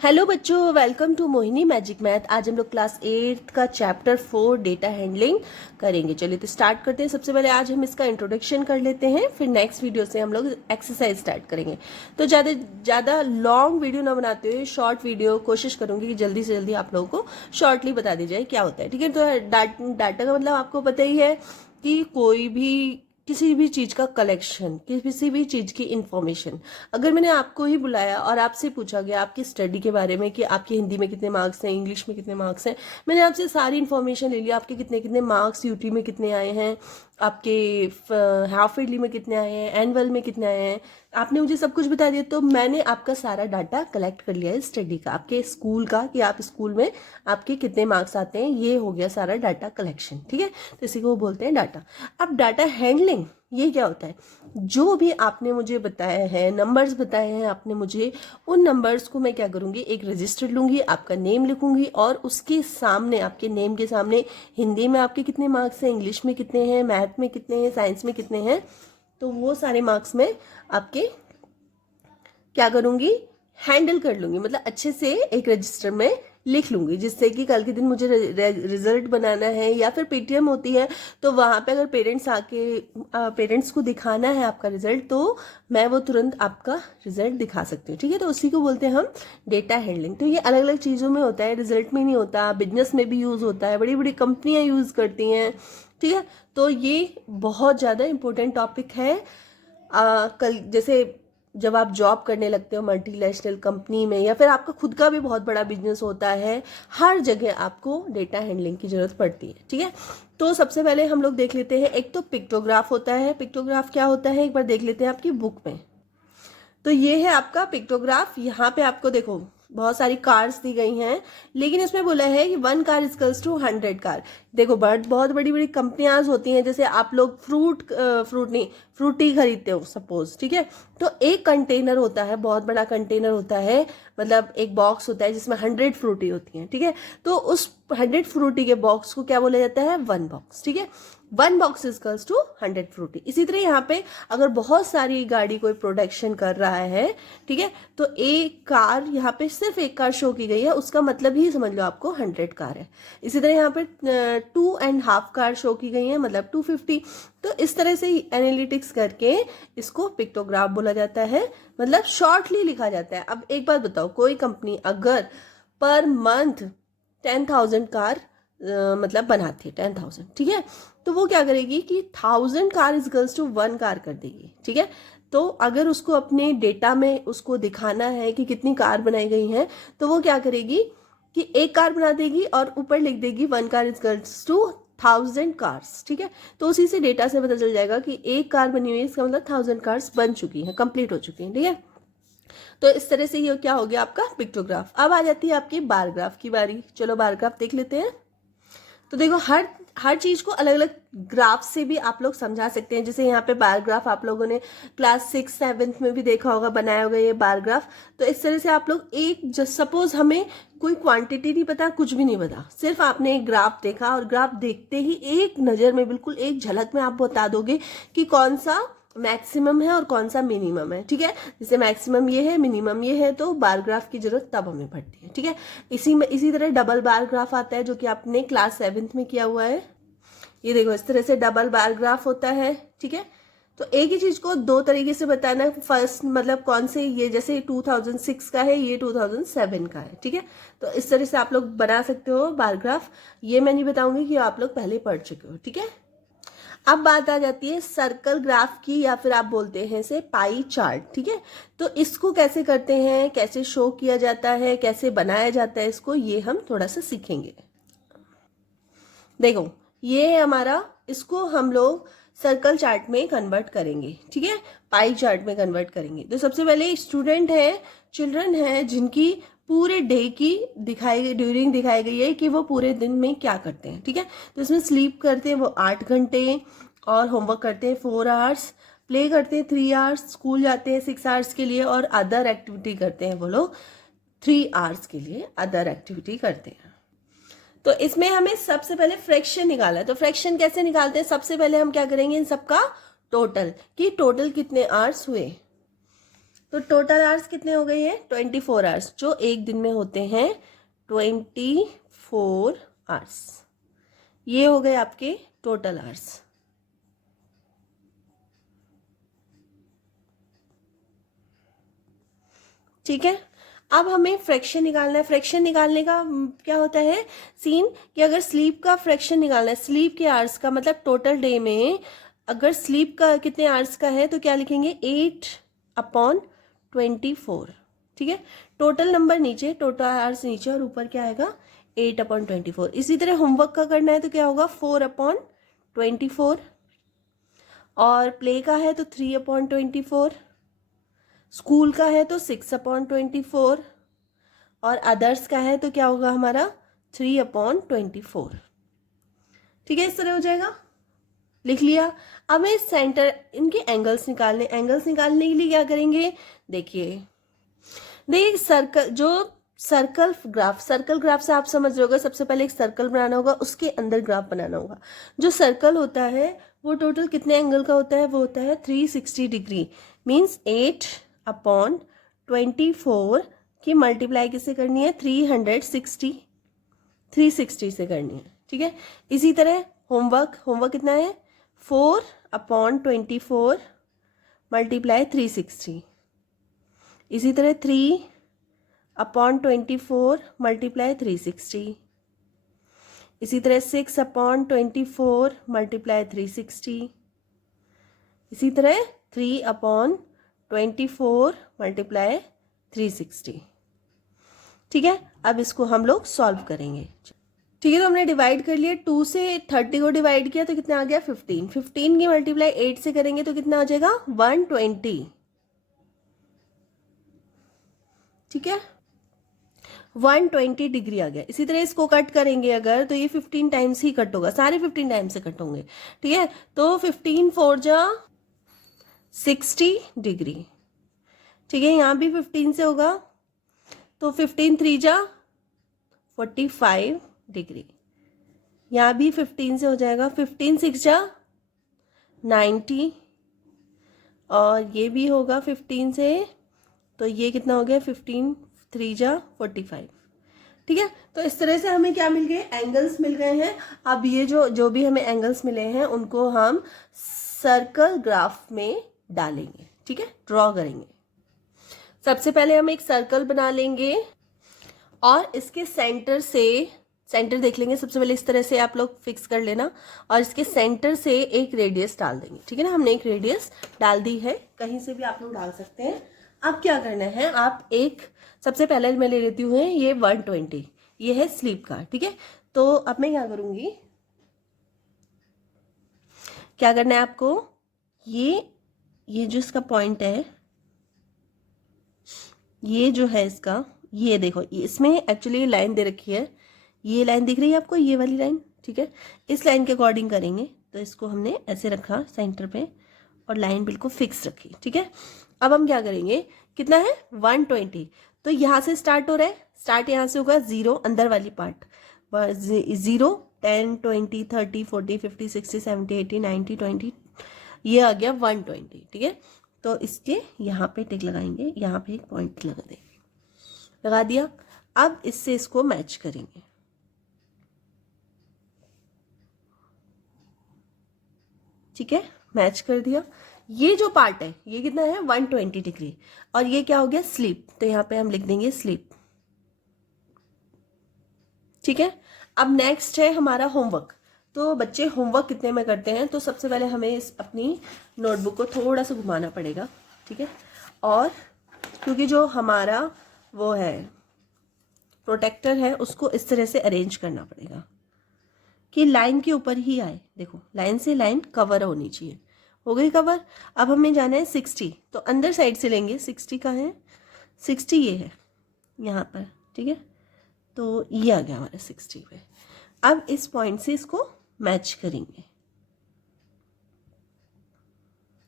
Hello बच्चों, welcome to Mohini magic math. आज हम लोग क्लास 8 का चैप्टर 4 डेटा हैंडलिंग करेंगे। चलिए तो स्टार्ट करते हैं। सबसे पहले आज हम इसका इंट्रोडक्शन कर लेते हैं, फिर नेक्स्ट वीडियो से हम लोग एक्सरसाइज स्टार्ट करेंगे। तो ज़्यादा लॉन्ग वीडियो ना बनाते हुए शॉर्ट वीडियो कोशिश करूंगी कि जल्दी से जल्दी आप लोगों को शॉर्टली बता दी जाए क्या होता है। ठीक है, तो डाटा का मतलब आपको पता ही है कि कोई भी किसी भी चीज का कलेक्शन, किसी भी चीज की इंफॉर्मेशन। अगर मैंने आपको ही बुलाया और आपसे पूछा गया आपकी स्टडी के बारे में कि आपके हिंदी में कितने मार्क्स हैं, इंग्लिश में कितने मार्क्स हैं, मैंने आपसे सारी इन्फॉर्मेशन ले ली। आपके कितने कितने मार्क्स यूटी में कितने आए हैं, आपके हाफ ईयरली में कितने आए हैं, एनुअल में कितने आए हैं, आपने मुझे सब कुछ बता दिया। तो मैंने आपका सारा डाटा कलेक्ट कर लिया है स्टडी का, आपके स्कूल का, कि आप स्कूल में आपके कितने मार्क्स आते हैं। ये हो गया सारा डाटा कलेक्शन। ठीक है, तो इसी को बोलते हैं डाटा। अब डाटा हैंडलिंग ये क्या होता है? जो भी आपने मुझे बताया है, नंबर्स बताए हैं आपने मुझे, उन नंबर्स को मैं क्या करूंगी, एक रजिस्टर लूंगी, आपका नेम लिखूंगी और उसके सामने, आपके नेम के सामने हिंदी में आपके कितने मार्क्स हैं, इंग्लिश में कितने हैं, मैथ में कितने हैं, साइंस में कितने हैं, तो वो सारे मार्क्स में आपके क्या करूंगी, हैंडल कर लूंगी। मतलब अच्छे से एक रजिस्टर में लिख लूंगी, जिससे कि कल के दिन मुझे रिजल्ट बनाना है या फिर पेटीएम होती है तो वहां पे अगर पेरेंट्स को दिखाना है आपका रिजल्ट, तो मैं वो तुरंत आपका रिजल्ट दिखा सकती हूँ। ठीक है, तो उसी को बोलते हैं हम डेटा हैंडलिंग। तो ये अलग अलग चीज़ों में होता है, रिजल्ट में नहीं होता, बिजनेस में भी यूज़ होता है, बड़ी बड़ी कंपनियां यूज़ करती हैं। ठीक है, तो ये बहुत ज़्यादा इंपॉर्टेंट टॉपिक है। कल जैसे जब आप जॉब करने लगते हो मल्टीनेशनल कंपनी में, या फिर आपका खुद का भी बहुत बड़ा बिजनेस होता है, हर जगह आपको डेटा हैंडलिंग की जरूरत पड़ती है। ठीक है, तो सबसे पहले हम लोग देख लेते हैं, एक तो पिक्टोग्राफ होता है। पिक्टोग्राफ क्या होता है एक बार देख लेते हैं आपकी बुक में। तो ये है आपका पिक्टोग्राफ। यहाँ पे आपको देखो बहुत सारी कार्स दी गई हैं, लेकिन इसमें बोला है कि 1 कार इजकल्स टू 100 कार। देखो बहुत बड़ी बड़ी कंपनियां होती हैं, जैसे आप लोग फ्रूटी खरीदते हो सपोज। ठीक है, तो एक कंटेनर होता है, बहुत बड़ा कंटेनर होता है, मतलब एक बॉक्स होता है जिसमें 100 फ्रूटी होती हैं। ठीक है, तो उस 100 फ्रूटी के बॉक्स को क्या बोला जाता है, 1 बॉक्स। ठीक है, 1 बॉक्स इजकल्स टू 100 फ्रूटी। इसी तरह यहाँ पे अगर बहुत सारी गाड़ी कोई प्रोडक्शन कर रहा है, ठीक है, तो एक कार, यहाँ पे सिर्फ एक कार शो की गई है, उसका मतलब ही समझ लो आपको 100 कार है। इसी तरह यहाँ पे 2.5 कार शो की गई है, मतलब 250। तो इस तरह से एनालिटिक्स करके इसको पिक्टोग्राफ बोला जाता है, मतलब शॉर्टली लिखा जाता है। अब एक बात बताओ, कोई कंपनी अगर पर मंथ 10,000 कार मतलब बनाती है, 10,000, ठीक है, तो वो क्या करेगी कि 1,000 car is equals to 1 car कर देगी। ठीक है, तो अगर उसको अपने डेटा में उसको दिखाना है कि कितनी कार बनाई गई हैं, तो वो क्या करेगी कि एक कार बना देगी और ऊपर लिख देगी 1 car is equals to 1,000 cars. ठीक है, तो उसी से डेटा से पता चल जाएगा कि एक कार बनी हुई है, इसका मतलब 1,000 कार्स बन चुकी हैं, कंप्लीट हो चुकी हैं। ठीक है, तो इस तरह से ये क्या हो गया आपका पिक्टोग्राफ। अब आ जाती है आपकी बार ग्राफ की बारी। चलो बार ग्राफ देख लेते हैं। तो देखो हर चीज को अलग अलग ग्राफ से भी आप लोग समझा सकते हैं। जैसे यहाँ पे बार ग्राफ आप लोगों ने क्लास 6 7 में भी देखा होगा, बनाया होगा ये बार ग्राफ। तो इस तरह से आप लोग एक सपोज हमें कोई क्वांटिटी नहीं पता, कुछ भी नहीं पता, सिर्फ आपने एक ग्राफ देखा और ग्राफ देखते ही एक नजर में, बिल्कुल एक झलक में आप बता दोगे कि कौन सा मैक्सिमम है और कौन सा मिनिमम है। ठीक है, जैसे मैक्सिमम ये है, मिनिमम ये है, तो बार ग्राफ की जरूरत तब हमें पड़ती है। ठीक है, इसी तरह डबल बार ग्राफ आता है, जो कि आपने क्लास 7 में किया हुआ है। ये देखो इस तरह से डबल बार ग्राफ होता है। ठीक है, तो एक ही चीज को दो तरीके से बताना है। फर्स्ट मतलब कौन से, ये जैसे 2006 का है, ये 2007 का है। ठीक है, तो इस तरह से आप लोग बना सकते हो बार ग्राफ। ये मैं नहीं बताऊंगी कि आप लोग पहले पढ़ चुके हो। ठीक है, अब बात आ जाती है सर्कल ग्राफ की, या फिर आप बोलते हैं इसे पाई चार्ट। ठीक है, तो इसको कैसे करते हैं, कैसे शो किया जाता है, कैसे बनाया जाता है इसको, ये हम थोड़ा सा सीखेंगे। देखो ये है हमारा, इसको हम लोग सर्कल चार्ट में कन्वर्ट करेंगे। ठीक है, पाई चार्ट में कन्वर्ट करेंगे। तो सबसे पहले स्टूडेंट है, चिल्ड्रन है, जिनकी पूरे डे की दिखाई गई है कि वो पूरे दिन में क्या करते हैं। ठीक है, तो इसमें स्लीप करते हैं वो 8 घंटे, और होमवर्क करते हैं 4 आवर्स, प्ले करते हैं 3 आवर्स, स्कूल जाते हैं 6 आवर्स के लिए, और अदर एक्टिविटी करते हैं वो लोग 3 आवर्स के लिए अदर एक्टिविटी करते हैं। तो इसमें हमें सबसे पहले फ्रैक्शन निकाला है। तो फ्रैक्शन कैसे निकालते हैं, सबसे पहले हम क्या करेंगे, इन सबका टोटल, कि टोटल कितने आवर्स हुए। तो टोटल आवर्स कितने हो गए हैं? 24 आवर्स, जो एक दिन में होते हैं 24 आवर्स। ये हो गए आपके टोटल आवर्स। ठीक है, अब हमें फ्रैक्शन निकालना है। फ्रैक्शन निकालने का क्या होता है सीन कि अगर स्लीप का फ्रैक्शन निकालना है, स्लीप के आवर्स का मतलब टोटल डे में अगर स्लीप का कितने आवर्स का है तो क्या लिखेंगे 8/24। ठीक है, टोटल नंबर नीचे, टोटल आवर्स नीचे और ऊपर क्या आएगा 8/24। इसी तरह होमवर्क का करना है तो क्या होगा 4/24 और प्ले का है तो 3/24, स्कूल का है तो 6/24 और अदर्स का है तो क्या होगा हमारा 3/24। ठीक है, इस तरह हो जाएगा, लिख लिया। अब हमें सेंटर इनके एंगल्स निकालने, एंगल्स निकालने के लिए क्या करेंगे, देखिए सर्कल ग्राफ से आप समझ रहे होगा, सबसे पहले एक सर्कल बनाना होगा, उसके अंदर ग्राफ बनाना होगा। जो सर्कल होता है वो टोटल कितने एंगल का होता है, वो होता है 360 डिग्री। मीन्स 8/24 की मल्टीप्लाई किससे करनी है 360 से करनी है। ठीक है, इसी तरह होमवर्क कितना है 4/24 मल्टीप्लाई 360। इसी तरह 3/24 मल्टीप्लाई 360। इसी तरह 6/24 मल्टीप्लाई 360। इसी तरह 3/24 मल्टीप्लाई 360। ठीक है, अब इसको हम लोग सॉल्व करेंगे। ठीक है, तो हमने डिवाइड कर लिया, 2 से 30 को डिवाइड किया तो कितना आ गया 15। 15 की मल्टीप्लाई 8 से करेंगे तो कितना आ जाएगा 120। ठीक है, 120 डिग्री आ गया। इसी तरह इसको कट करेंगे अगर तो ये 15 टाइम्स ही कट होगा, सारे 15 टाइम्स से कट होंगे। ठीक है, तो 15 4 जा 60 डिग्री। ठीक है, यहाँ भी 15 से होगा तो 15 3 जा 45 डिग्री। यहाँ भी 15 से हो जाएगा, 15 6 जा 90 और ये भी होगा 15 से, तो ये कितना हो गया 15 3 जा 45। ठीक है, तो इस तरह से हमें क्या मिल गए एंगल्स मिल गए हैं। अब ये जो भी हमें एंगल्स मिले हैं उनको हम सर्कल ग्राफ में डालेंगे। ठीक है, ड्रॉ करेंगे। सबसे पहले हम एक सर्कल बना लेंगे और इसके सेंटर देख लेंगे। सबसे पहले इस तरह से आप लोग फिक्स कर लेना और इसके सेंटर से एक रेडियस डाल देंगे। ठीक है ना, हमने एक रेडियस डाल दी है, कहीं से भी आप लोग डाल सकते हैं। अब क्या करना है, आप एक सबसे पहले मैं ले लेती हूँ ये 120, ये है स्लीप का। ठीक है, तो अब मैं क्या करूंगी, क्या करना है आपको, ये जो इसका पॉइंट है, ये जो है इसका, ये देखो इसमें एक्चुअली लाइन दे रखी है, ये लाइन दिख रही है आपको, ये वाली लाइन। ठीक है, इस लाइन के अकॉर्डिंग करेंगे तो इसको हमने ऐसे रखा सेंटर पे और लाइन बिल्कुल फिक्स रखी। ठीक है, अब हम क्या करेंगे, कितना है 120, तो यहाँ से स्टार्ट हो रहा है, स्टार्ट यहाँ से होगा 0 अंदर वाली पार्ट, 0 10 20 30 40 50 60 70 80 90 20, ये आ गया 120। ठीक है, तो इसके यहाँ पे टिक लगाएंगे, यहाँ पे एक पॉइंट लगा देंगे, लगा दिया। अब इससे इसको मैच करेंगे। ठीक है, मैच कर दिया। ये जो पार्ट है ये कितना है 120 डिग्री और ये क्या हो गया स्लीप, तो यहाँ पे हम लिख देंगे स्लीप। ठीक है, अब नेक्स्ट है हमारा होमवर्क। तो बच्चे होमवर्क कितने में करते हैं, तो सबसे पहले हमें इस अपनी नोटबुक को थोड़ा सा घुमाना पड़ेगा। ठीक है, और क्योंकि जो हमारा वो है प्रोटेक्टर है उसको इस तरह से अरेंज करना पड़ेगा कि लाइन के ऊपर ही आए। देखो लाइन से लाइन कवर होनी चाहिए, हो गई कवर। अब हमें जाना है 60, तो अंदर साइड से लेंगे, 60 का है 60, ये है यहाँ पर। ठीक है, तो ये आ गया हमारा 60 पे। अब इस पॉइंट से इसको मैच करेंगे,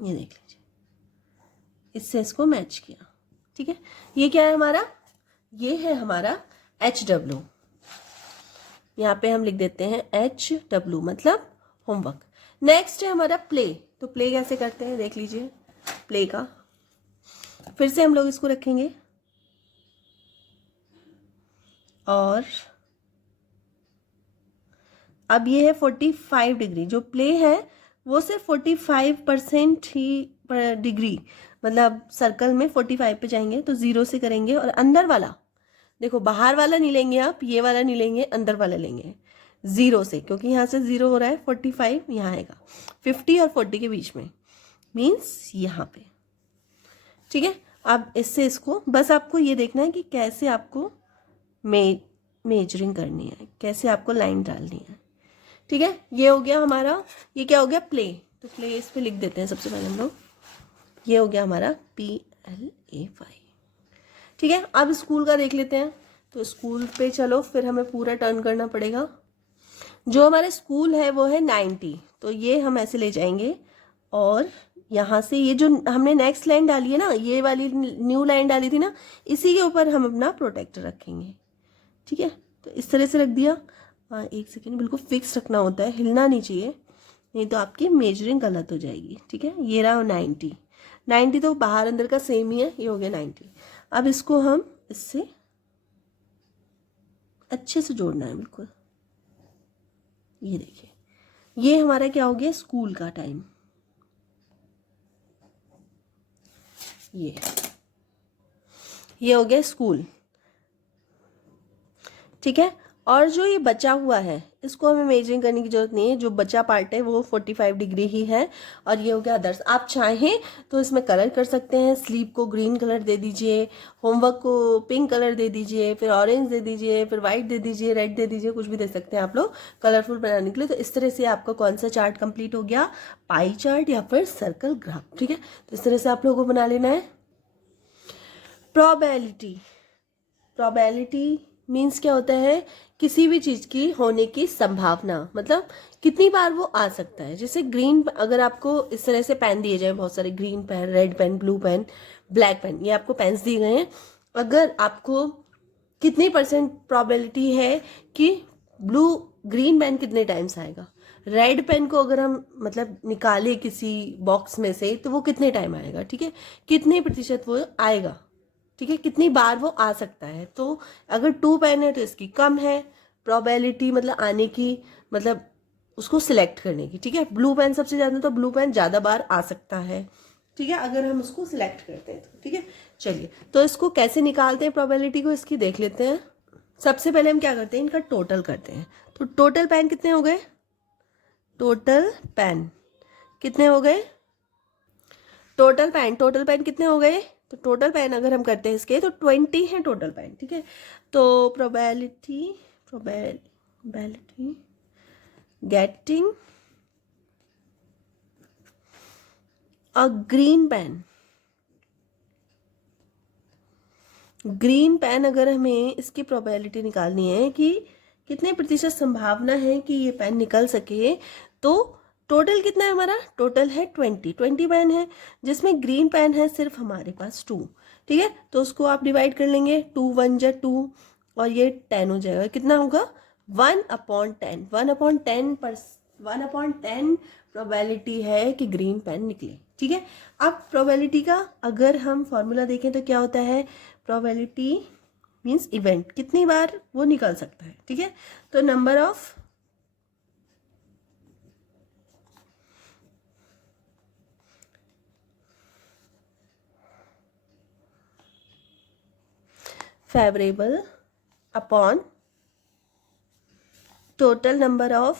ये देख लीजिए, इससे इसको मैच किया। ठीक है, ये क्या है हमारा, ये है हमारा HW। यहाँ पे हम लिख देते हैं HW मतलब होमवर्क। नेक्स्ट है हमारा प्ले। तो प्ले कैसे करते हैं देख लीजिए, प्ले का फिर से हम लोग इसको रखेंगे और अब ये है 45 डिग्री। जो प्ले है वो सिर्फ 45% ही डिग्री, मतलब सर्कल में 45 पे जाएंगे तो 0 से करेंगे। और अंदर वाला देखो, बाहर वाला नहीं लेंगे आप, ये वाला नहीं लेंगे, अंदर वाला लेंगे 0 से, क्योंकि यहाँ से 0 हो रहा है, 45 यहाँ आएगा, 50 और 40 के बीच में, मीन्स यहाँ पे। ठीक है, अब इससे इसको बस आपको ये देखना है कि कैसे आपको मेजरिंग करनी है, कैसे आपको लाइन डालनी है। ठीक है, ये हो गया हमारा, ये क्या हो गया, प्ले। तो प्ले इस पे लिख देते हैं सबसे पहले हम लोग, ये हो गया हमारा PLAY। ठीक है, अब स्कूल का देख लेते हैं। तो स्कूल पे चलो, फिर हमें पूरा टर्न करना पड़ेगा। जो हमारा स्कूल है वो है 90, तो ये हम ऐसे ले जाएंगे और यहाँ से ये जो हमने नेक्स्ट लाइन डाली है ना, ये वाली न्यू लाइन डाली थी ना, इसी के ऊपर हम अपना प्रोटेक्टर रखेंगे। ठीक है, तो इस तरह से रख दिया। एक सेकेंड, बिल्कुल फिक्स रखना होता है, हिलना नहीं चाहिए, नहीं तो आपकी मेजरिंग गलत हो जाएगी। ठीक है, ये रहा 90 तो बाहर अंदर का सेम ही है, ये हो गया 90। अब इसको हम इससे अच्छे से जोड़ना है बिल्कुल। ये देखिए, ये हमारा क्या हो गया, स्कूल का टाइम। ये हो गया स्कूल। ठीक है, और जो ये बचा हुआ है इसको हमें मेजरिंग करने की जरूरत नहीं है, जो बचा पार्ट है वो 45 डिग्री ही है। और ये हो गया अदर्स। आप चाहें तो इसमें कलर कर सकते हैं, स्लीप को ग्रीन कलर दे दीजिए, होमवर्क को पिंक कलर दे दीजिए, फिर ऑरेंज दे दीजिए, फिर व्हाइट दे दीजिए, रेड दे दीजिए, कुछ भी दे सकते हैं आप लोग कलरफुल बनाने के लिए। तो इस तरह से आपका कौन सा चार्ट कंप्लीट हो गया, पाई चार्ट या फिर सर्कल ग्राफ। ठीक है, तो इस तरह से आप लोगों को बना लेना है। प्रोबेबिलिटी मीन्स क्या होता है, किसी भी चीज़ की होने की संभावना, मतलब कितनी बार वो आ सकता है। जैसे ग्रीन, अगर आपको इस तरह से पेन दिए जाए, बहुत सारे green pen, red pen, blue pen, black pen, ये आपको पेन्स दिए गए हैं, अगर आपको कितनी % प्रोबेबिलिटी है कि ग्रीन पेन कितने टाइम्स आएगा, रेड पेन को अगर हम मतलब निकाले किसी बॉक्स में से तो वो कितने टाइम आएगा। ठीक है, कितने % वो आएगा, ठीक है, कितनी बार वो आ सकता है। तो अगर 2 पेन है तो इसकी कम है प्रोबेबिलिटी, मतलब आने की, मतलब उसको सिलेक्ट करने की। ठीक है, ब्लू पेन सबसे ज़्यादा, तो ब्लू पेन ज़्यादा बार आ सकता है। ठीक है, अगर हम उसको सिलेक्ट करते हैं तो। ठीक है, चलिए, तो इसको कैसे निकालते हैं प्रोबेबिलिटी को, इसकी देख लेते हैं। सबसे पहले हम क्या करते हैं, इनका टोटल करते हैं। तो टोटल पेन कितने हो गए, टोटल पेन कितने हो गए, टोटल पेन कितने हो गए। तो टोटल पेन अगर हम करते हैं इसके, तो 20 है टोटल पेन। ठीक है, तो probability getting a green pen अगर हमें इसकी प्रोबेबिलिटी निकालनी है कि कितने % संभावना है कि ये पेन निकल सके, तो टोटल कितना है हमारा, टोटल है 20 पेन है, जिसमें ग्रीन पेन है सिर्फ हमारे पास 2। ठीक है, तो उसको आप डिवाइड कर लेंगे, 2 1 जा 2 और ये 10 हो जाएगा। कितना होगा, 1/10 1/10 प्रोबेबिलिटी है कि ग्रीन पेन निकले। ठीक है, अब प्रोबेबिलिटी का अगर हम फॉर्मूला देखें तो क्या होता है, प्रोबेबिलिटी मीन्स इवेंट, कितनी बार वो निकल सकता है। ठीक है, तो number of favorable upon total number of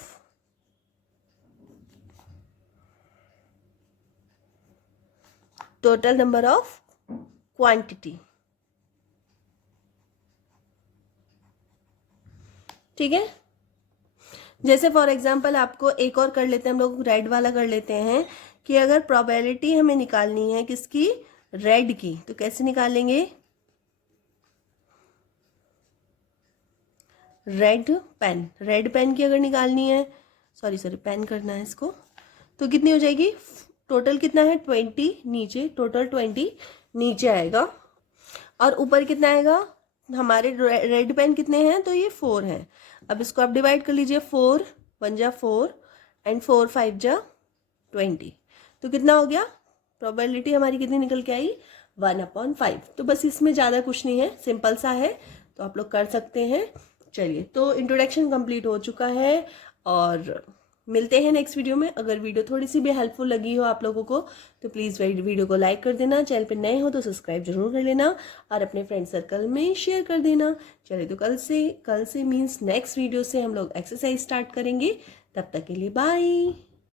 quantity। ठीक है, जैसे फॉर एग्जांपल आपको एक और कर लेते हैं हम लोग, रेड वाला कर लेते हैं कि अगर प्रोबेबिलिटी हमें निकालनी है किसकी, रेड की, तो कैसे निकालेंगे, रेड पेन की अगर निकालनी है, सॉरी पेन करना है इसको, तो कितनी हो जाएगी, टोटल कितना है 20 नीचे, टोटल 20 नीचे आएगा और ऊपर कितना आएगा, हमारे रेड पेन कितने हैं, तो ये 4 है। अब इसको आप डिवाइड कर लीजिए, 4 1 जा 4 एंड 4 5 जा 20, तो कितना हो गया, प्रोबेबिलिटी हमारी कितनी निकल के आई, 1/5। तो बस इसमें ज़्यादा कुछ नहीं है, सिंपल सा है, तो आप लोग कर सकते हैं। चलिए, तो इंट्रोडक्शन कंप्लीट हो चुका है और मिलते हैं नेक्स्ट वीडियो में। अगर वीडियो थोड़ी सी भी हेल्पफुल लगी हो आप लोगों को तो प्लीज़ वीडियो को लाइक कर देना, चैनल पे नए हो तो सब्सक्राइब जरूर कर लेना और अपने फ्रेंड सर्कल में शेयर कर देना। चलिए, तो कल से मीन्स नेक्स्ट वीडियो से हम लोग एक्सरसाइज स्टार्ट करेंगे। तब तक के लिए बाय।